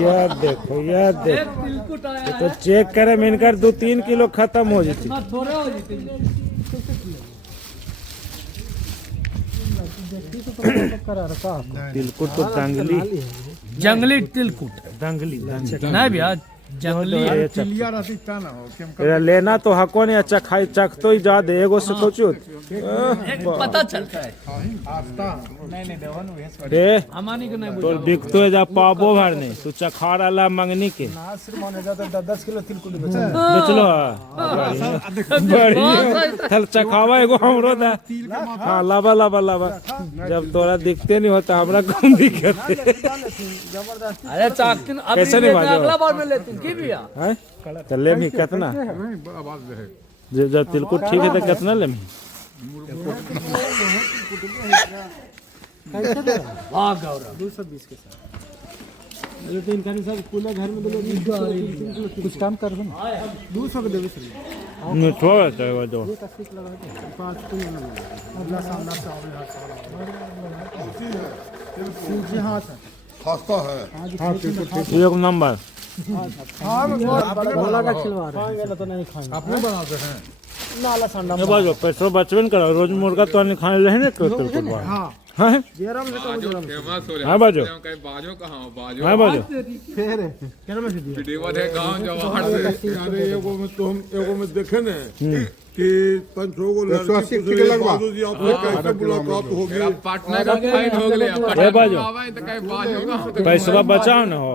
यार देखो ये तो चेक करे मिनकर 2-3 किलो खत्म हो जाती। तिलकुट तो जंगली तिलकुट दंगली नहीं भैया जंगली लेना तो हको नहीं। अच्छा खाई चख तो ही जा दे एगो से सोचो पता चलता है रे हमानी को नहीं तो बिकतो है जा पाबो भर नहीं तू चखार अला मंगनी के 10 किलो तिलकुट बेचलो बढ़िया थल चखावा एगो हमरो दा। हां लावा लावा लावा जब तोरा दिखते नहीं होता हमरा कम दिखते। अरे चाकतिन अभी कैसे नहीं बाजो? अगला बार में लेते की भैया हैं तो ले मी कितना जब तिलकुट ठीक है तो कितना ले मी वाह गौरव 220 के साथ ये तो इनका सब पूरा घर में दो कुछ काम कर दो 200 के देवे सर नहीं थोड़ा तो वो दो 5 तो अगला सामना से जी हां सर खास्ता है। एक नंबर भोला का खिलवा रहे हैं तो नहीं खाएंगे अपने बनाते हैं नाला संडा ये बाजो पैसो बचवन करो रोज मुर्गा तो नहीं खाने रहे ना तो तिलकुट बा हां हैं जेरम से तो जेरम फेमस हो हां बाजो कहीं बाजो कहाँ हो बाजो हां बाजो फिर केना में दिया वीडियो है गाँव जवाहर से अरे एगो में देखे न कि 500 को लड़की के लगवा जी आपसे कैसे मुलाकात होगी। पटना का फाइन हो गया ए बाजो तो कहीं बाजो कहाँ पैसा बचाओ ना हो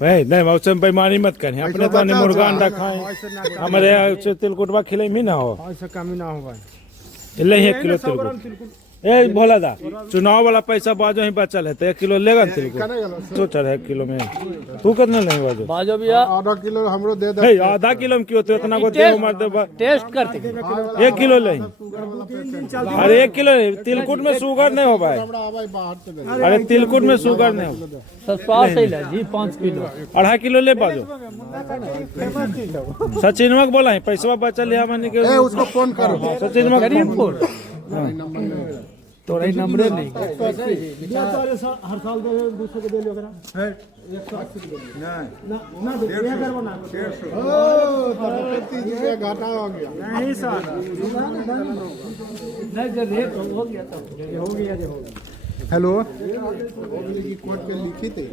भाई नहीं मौसम बेईमानी मत करें अपने तो नहीं मुर्गा अंडा खाएं हमारे तिलकुटवा खिले भी ना हो ऐसा कम ही ना होगा ले 1 किलो तिलकुट ए भोला दा चुनाव वाला पैसा बाजो ही बचल है तो 1 किलो लेगा तिलकुट तो चढ़ 1 किलो में तू कितना नहीं बाजो बाजो भैया आधा किलो हमरो दे हे आधा किलो में क्यों तो इतना को दे मार दे टेस्ट करते 1 किलो ले अरे 1 किलो तिलकुट में शुगर नहीं हो भाई अरे तिलकुट में शुगर नहीं हो सस्ता सही ले जी 5 किलो 2.5 किलो ले बाजो सचिनवा बोला है पैसा बचल है हमने के उसको फोन करो सचिनवा गरीब फोन तोरा नंबर नहीं हर साल दे 200 के दे लियो करा 180 ना दे ये करबो ना ओ तो 30 रुपया घाटा हो गया नहीं सर नहीं जब रेट हो गया तो हो गया हेलो कोर्ट पे लिखी थी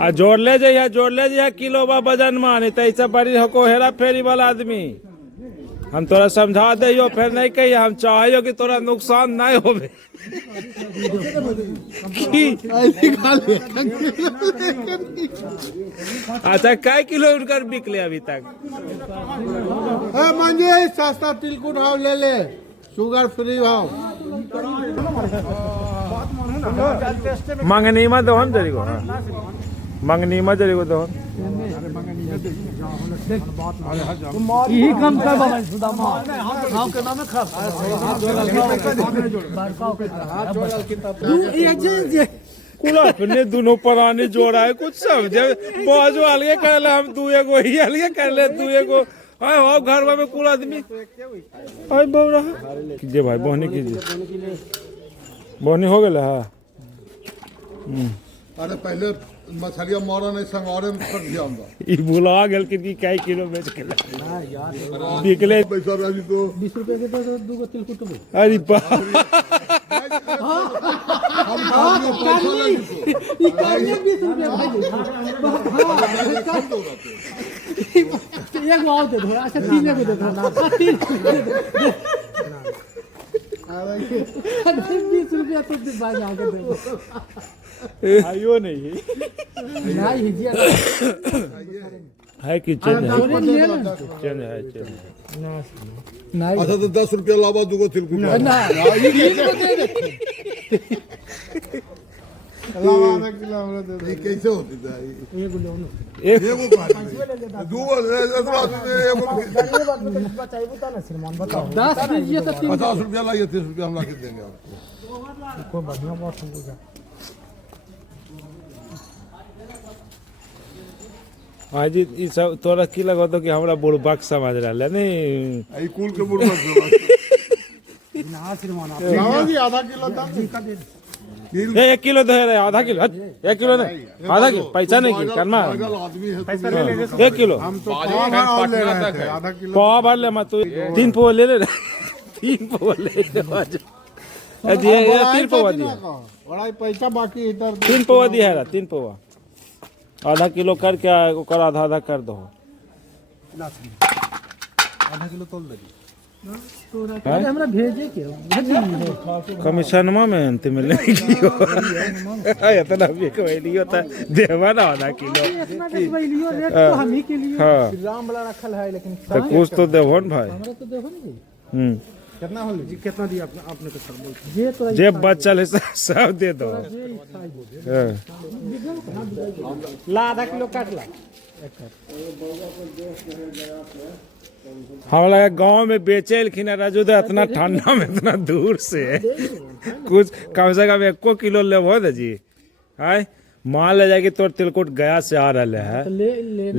आ जोड़ ले जाइए किलो बा वजन मानी तो ऐसा बड़ी हको हेरा फेरी वाला आदमी हम तोरा समझा दियो फिर नहीं कही हम चाहिए कि तोरा नुकसान नहीं होवे अच्छा काय किलो उनकर बिकले अभी तक मंजे सस्ता तिलकुट हाव ले ले शुगर फ्री हाव मंगनी में दोहन जरी को मंगनी में जरी को दोहन यही काम कर बाबा सुदामा गांव के नाम खराब कुला अपने दोनों पुराने जोड़ा है कुछ समझे बाजू अलगे कर ले हम दू एगो ही अलगे कर ले दू एगो आए हो घर में कुल आदमी आए बहु रहा कीजिए भाई बोहनी कीजिए बोहनी हो गए हाँ अरे पहले मछलियां मारा नहीं संगारे में कर दिया हमरा ई भुला गेल कि कई किलो बेच के बिकले पैसा रही तो 20 रुपए के तो दो गो तिलकुट दे अरे बा हम पैसा लगी तो ई काले 20 रुपया भाई एक वाव दे दो अच्छा 3 को दे दो ना 20 रुपया तो दे भाई आगे दे आयो नहीं नहीं हिजिया है किचन है किचन है नहीं अच्छा तो 10 रुपया लावा दूगो तिलकुट ना ये को दे दे लावा आधा किलो हमरा दे ये कैसे होती था एक लो ना एगो दूगो एगो बचाई बता ना श्रीमान बताओ 10 दीजिए तो 50 रुपया लाइए 30 रुपया हम ला के देंगे आपको कोई बढ़िया बात होगा आज ई सब तोरा की लगा तो कि हमरा बुड़बक समझ रहा नहीं आई कुल के बुढ़वा ना श्रीमान आप लावा भी आधा किलो दाम इसका दे ये 1 किलो दे रहे, आधा किलो, 1 किलो नहीं, आधा किलो, पैसा नहीं की करना, आदमी है 1 किलो हम तो बाजू पाव का भर और ले पटना रहे तक थे है। आधा किलो पाव भर ले मत, 3 पाव ले ले, 3 पाव ले ले बाजू, ये 3 पाव दिया, बड़ा ही पैसा बाकी इधर 3 पाव दिया है, 3 पाव, आधा किलो कर क्या ओकर आधा आधा कर दो, आधा किलो तोल दे अरे हमरा भेजे के कमीशनमा में अंतिम मिलने की हो, इतना भी कोई नहीं होता, देवा ना आधा किलो, इतना लियो रेट तो हम ही के लिए हाँ, राम वाला रखल है लेकिन तो कुछ तो देवो न भाई, हमरा तो देखो नहीं कितना हो जी कितना दिया आपने तो सर बोल ये तो जे बच्चा ले सब दे दो, हाँ। ला आधा किलो काट ला हम लगा गांव में बेचे लेकिन राजू तो इतना ठंडा में इतना दूर से कुछ कम से कम 1 किलो लेबो दे जी, हाय मान ले जाए कि तोर तिलकुट गया से आ रहा है,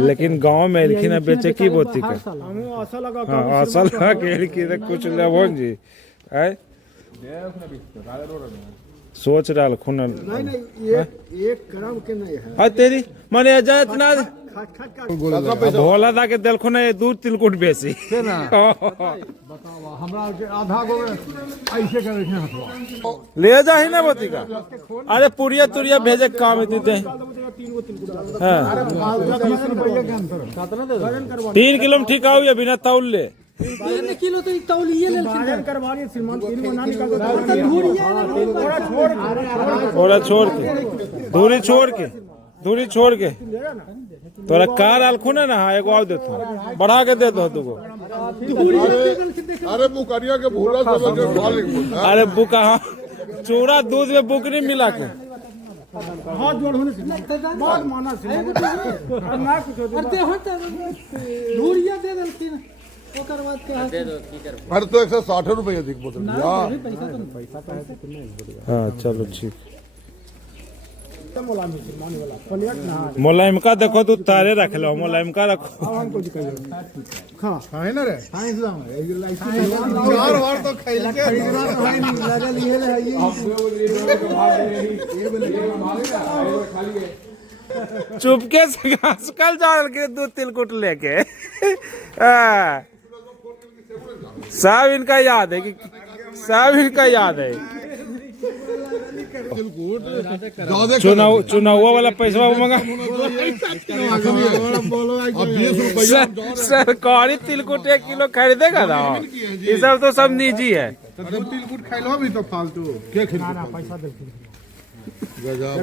लेकिन गांव में लेकिन बेचे की बोती का, हमें आशा लगा हाँ असल के कुछ लेबो न जी, हाय सोच रहा खून नहीं नहीं एक ग्राम के नहीं है हाय तेरी माने जा इतना खाट खाट का भोला दा के दिलखो ने 2 तिलकुट बेसी, बताओ हमरा के आधा गो ऐसे कर रखे हथवा ले जा ही ना बोती का, अरे पुड़िया तुड़िया भेजे के काम देते हैं, 3 गो तिलकुट हाँ 20 रुपए के अंतर 3 किलो में ठीक आओ या बिना तौल ले, 3 किलो तो तौलिए ले वजन करवा रही श्रीमान 3 गो ना निकाल दो थोड़ा छोड़ के दूरी छोड़ के तोरा कार आलखू ना हाँ एगो आओ देतो बढ़ा के दे दो तुको, अरे मुकरिया के भूला समझ के खा ले अरे बुका हाँ चूड़ा दूध में बुकनी मिला के, हाथ जोड़ होने से बहुत माना श्रीमान ना कुछ अरे हो तो धूरिया दे देलखिन ओकर बाद के अरे तो 160 रुपये अधिक बोतल यार हाँ चलो ठीक, मोला में श्रीमान वाला प्लेट ना मुलायम का देखो तू तारे रख लो, मुलायम का रखो, अब हमको दिखाइए हां है ना रे हां इस्लाम है 4 बार तो खेल के खरीदना तो है नहीं लगा लिए ले ये चुपके से घास कल जाल के 2 तिलकुट लेके हाँ। सब इनका याद है कि सब इनका याद है, चुनाव वाला पैसा मंगा सरकारी तिलकुट 1 किलो खरीदेगा ना, ये सब तो सब निजी है, तिलकुट खाइलो भी तो फालतू के खरीद पैसा दे गजब